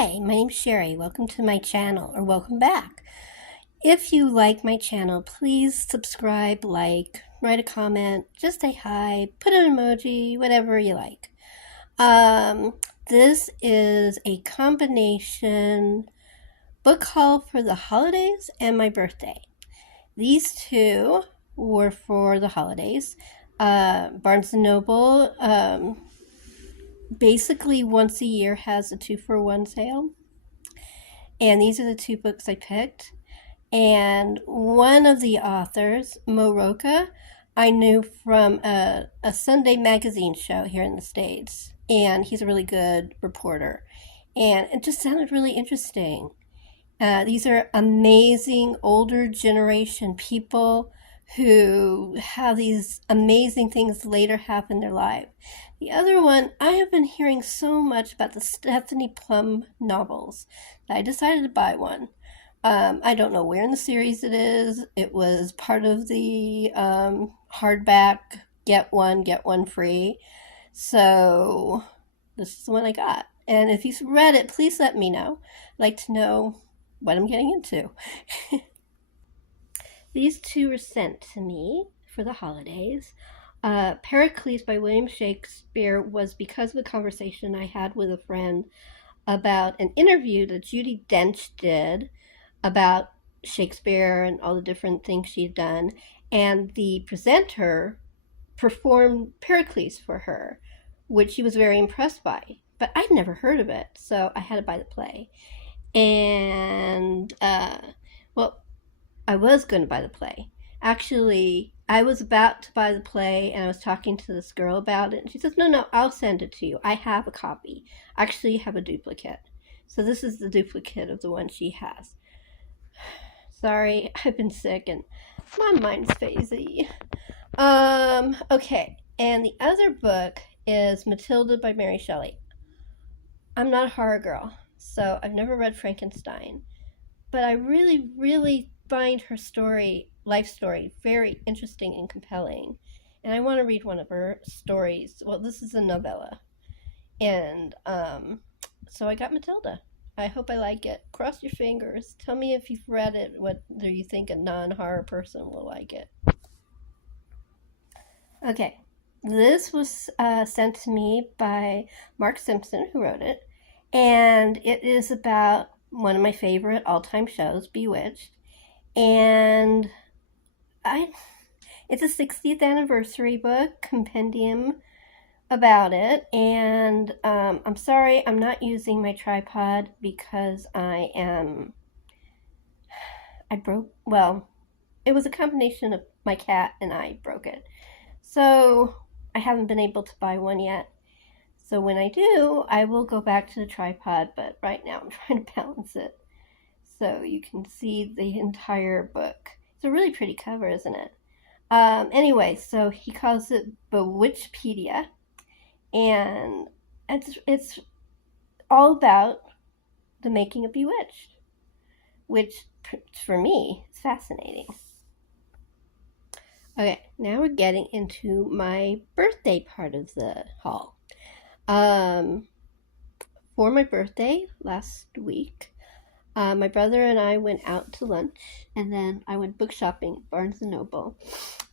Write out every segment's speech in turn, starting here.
Hi, my name's Sherri. Welcome to my channel, or welcome back. If you like my channel, please subscribe, like, write a comment, just say hi, put an emoji, whatever you like. This is a combination book haul for the holidays and my birthday. These two were for the holidays. Barnes & Noble basically once a year has a 2-for-1 sale. And these are the two books I picked. And one of the authors, Mo Rocha, I knew from a Sunday magazine show here in the States. And he's a really good reporter. And it just sounded really interesting. These are amazing older generation people who have these amazing things later happen in their life. The other one, I have been hearing so much about the Stephanie Plum novels that I decided to buy one. I don't know where in the series it is. It was part of the hardback, get one free. So this is the one I got. And if you've read it, please let me know. I'd like to know what I'm getting into. These two were sent to me for the holidays. Pericles by William Shakespeare was because of a conversation I had with a friend about an interview that Judi Dench did about Shakespeare and all the different things she'd done. And the presenter performed Pericles for her, which she was very impressed by. But I'd never heard of it, so I had to buy the play. And, well, I was going to buy the play. Actually, I was about to buy the play, and I was talking to this girl about it, and she says, no, I'll send it to you. I have a copy. I actually have a duplicate. So this is the duplicate of the one she has. Sorry, I've been sick, and my mind's fuzzy. Okay, and the other book is Matilda by Mary Shelley. I'm not a horror girl, so I've never read Frankenstein, but I really find her life story, very interesting and compelling. And I want to read one of her stories. Well, this is a novella. And so I got Matilda. I hope I like it. Cross your fingers. Tell me if you've read it, whether you think a non-horror person will like it. Okay, this was sent to me by Mark Simpson, who wrote it. And it is about one of my favorite all-time shows, Bewitched. And it's a 60th anniversary book, compendium about it. And I'm sorry I'm not using my tripod because it was a combination of my cat and I broke it. So I haven't been able to buy one yet. So when I do, I will go back to the tripod, but right now I'm trying to balance it so you can see the entire book. It's a really pretty cover, isn't it? Anyway, so he calls it Bewitchpedia, and it's all about the making of Bewitched, which for me is fascinating. Okay, now we're getting into my birthday part of the haul. For my birthday last week, my brother and I went out to lunch, and then I went book shopping at Barnes & Noble.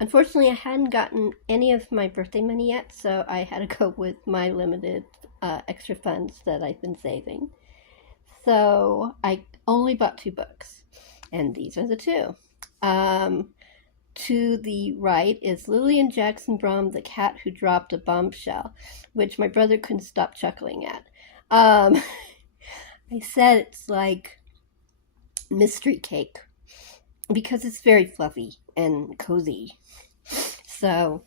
Unfortunately, I hadn't gotten any of my birthday money yet, so I had to go with my limited extra funds that I've been saving. So I only bought 2 books, and these are the 2. To the right is Lillian Jackson Braun, The Cat Who Dropped a Bombshell, which my brother couldn't stop chuckling at. I said it's like mystery cake because it's very fluffy and cozy. So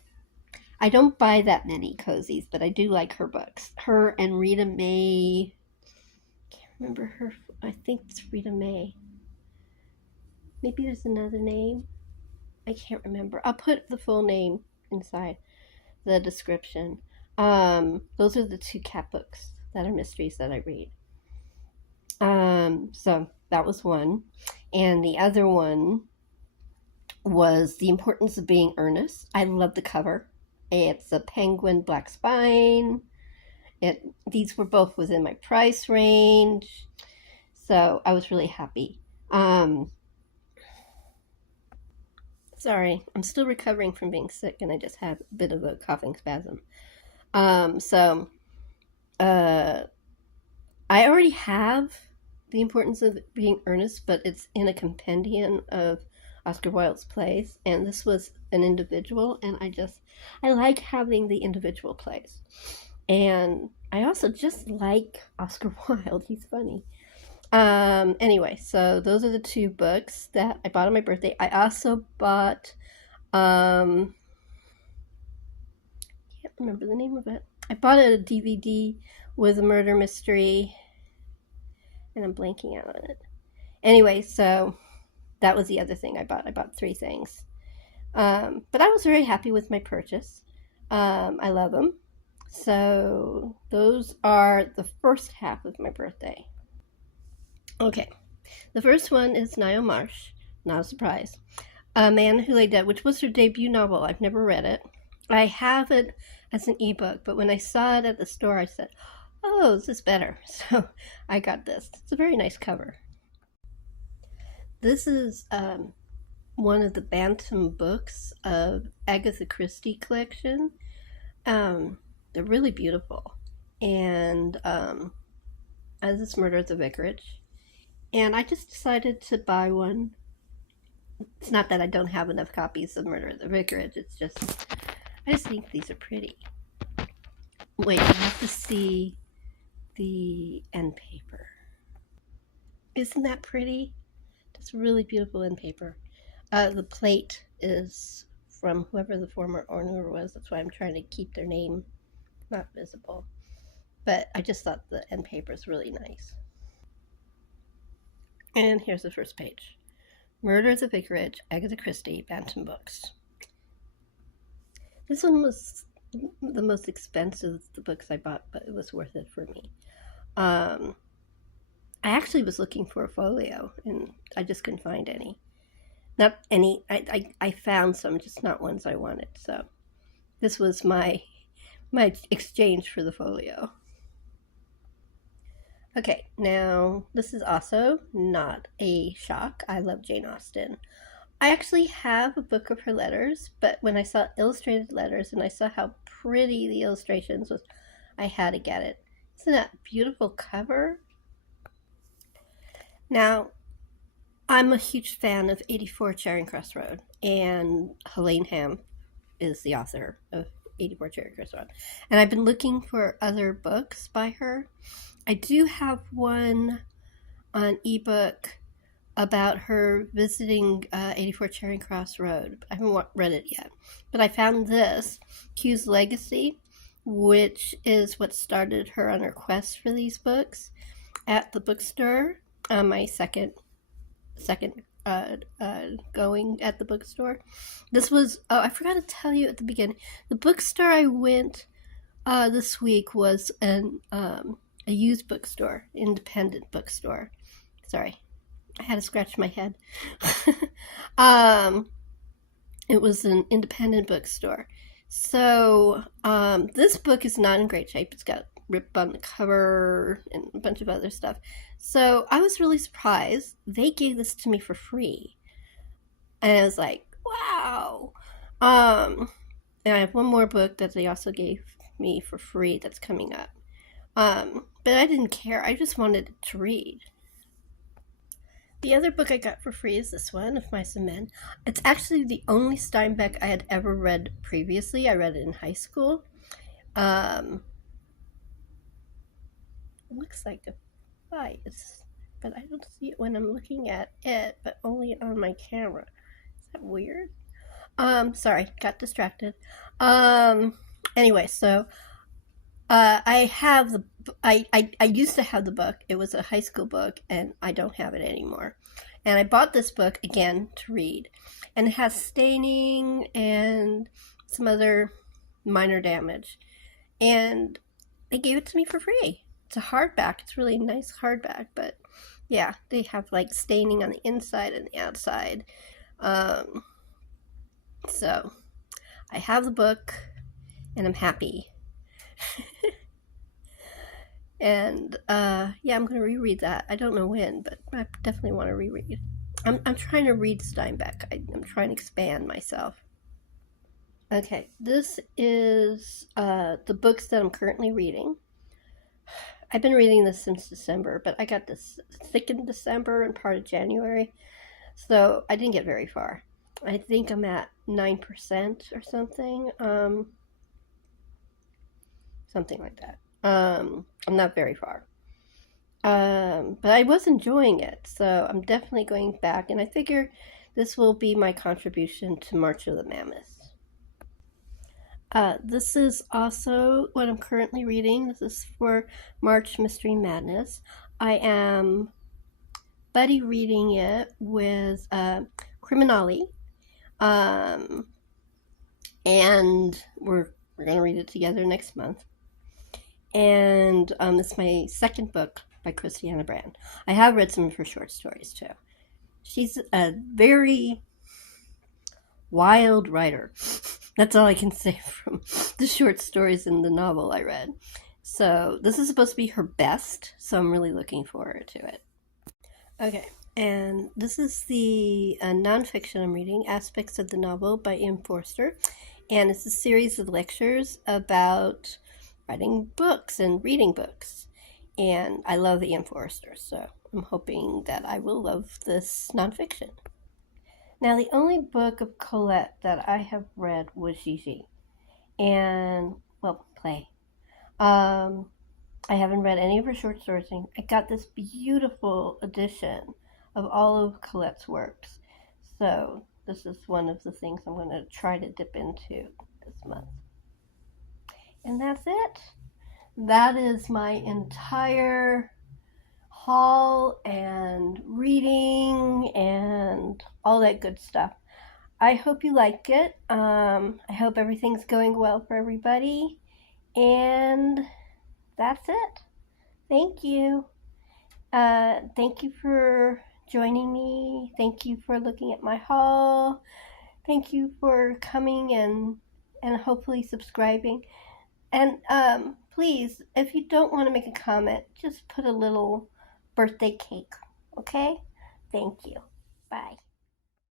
I don't buy that many cozies, but I do like her books. Her and Rita Mae, I can't remember her, I think it's Rita Mae. Maybe there's another name. I can't remember. I'll put the full name inside the description. Those are the 2 cat books that are mysteries that I read. So that was one. And the other one was The Importance of Being Earnest. I love the cover. It's a penguin, black spine. These were both within my price range, so I was really happy. Sorry, I'm still recovering from being sick, and I just had a bit of a coughing spasm. So uh, I already have The Importance of Being Earnest, but it's in a compendium of Oscar Wilde's plays, and this was an individual, and I like having the individual plays. And I also just like Oscar Wilde. He's funny. Anyway, so those are the two books that I bought on my birthday. I also bought, can't remember the name of it. I bought a DVD with a murder mystery, and I'm blanking out on it. Anyway, so that was the other thing I bought. I bought three things. But I was very happy with my purchase. I love them. So those are the first half of my birthday. Okay, the first one is Niall Marsh, not a surprise. A Man Who Lay Dead, which was her debut novel. I've never read it. I have it as an ebook, but when I saw it at the store, I said, oh, this is better. So I got this. It's a very nice cover. This is one of the Bantam books of Agatha Christie collection. They're really beautiful. And as it's Murder at the Vicarage. And I just decided to buy one. It's not that I don't have enough copies of Murder at the Vicarage. It's just, I just think these are pretty. Wait, I have to see the end paper. Isn't that pretty? It's really beautiful end paper. The plate is from whoever the former owner was. That's why I'm trying to keep their name not visible. But I just thought the end paper is really nice. And here's the first page. Murder at the Vicarage, Agatha Christie, Bantam Books. This one was the most expensive of the books I bought, but it was worth it for me. I actually was looking for a folio, and I just couldn't find any. Not any. I found some, just not ones I wanted. So this was my exchange for the folio. Okay, now this is also not a shock. I love Jane Austen. I actually have a book of her letters, but when I saw illustrated letters and I saw how pretty the illustrations was, I had to get it. Isn't that a beautiful cover? Now, I'm a huge fan of 84 Charing Cross Road, and Helene Hanff is the author of 84 Charing Cross Road. And I've been looking for other books by her. I do have one on ebook about her visiting 84 Charing Cross Road. I haven't read it yet. But I found this, Q's Legacy, which is what started her on her quest for these books at the bookstore. My second going at the bookstore. This was, I forgot to tell you at the beginning. The bookstore I went this week was a used bookstore, independent bookstore. Sorry, I had to scratch my head. It was an independent bookstore. So this book is not in great shape. It's got ripped on the cover and a bunch of other stuff. So I was really surprised. They gave this to me for free. And I was like, wow. And I have one more book that they also gave me for free that's coming up. But I didn't care. I just wanted to read. The other book I got for free is this one, Of Mice and Men. It's actually the only Steinbeck I had ever read previously. I read it in high school. It looks like a vice, but I don't see it when I'm looking at it, but only on my camera. Is that weird? Sorry, got distracted. Anyway, so I have the I used to have the book. It was a high school book, and I don't have it anymore. And I bought this book again to read, and it has staining and some other minor damage, and they gave it to me for free. It's a hardback. It's really nice hardback, but yeah, they have like staining on the inside and the outside. So I have the book, and I'm happy. And yeah, I'm going to reread that. I don't know when, but I definitely want to reread. I'm trying to read Steinbeck. I'm trying to expand myself. Okay, this is the books that I'm currently reading. I've been reading this since December, but I got this thick in December and part of January, so I didn't get very far. I think I'm at 9% or something, something like that. I'm not very far. But I was enjoying it, so I'm definitely going back, and I figure this will be my contribution to March of the Mammoths. This is also what I'm currently reading. This is for March Mystery Madness. I am buddy reading it with Criminali, um, and we're gonna read it together next month. And it's my second book by Christianna Brand. I have read some of her short stories too. She's a very wild writer. That's all I can say from the short stories in the novel I read. So this is supposed to be her best, so I'm really looking forward to it. Okay, and this is the nonfiction I'm reading, Aspects of the Novel by EM Forster. And it's a series of lectures about writing books and reading books. And I love EM Forster, so I'm hoping that I will love this nonfiction. Now, the only book of Colette that I have read was Gigi. And, well, play. I haven't read any of her short stories. I got this beautiful edition of all of Colette's works. So this is one of the things I'm going to try to dip into this month. And that's it. That is my entire haul and reading and all that good stuff. I hope you liked it. I hope everything's going well for everybody. And that's it. Thank you. Thank you for joining me. Thank you for looking at my haul. Thank you for coming and hopefully subscribing. And please, if you don't want to make a comment, just put a little birthday cake. Okay? Thank you. Bye.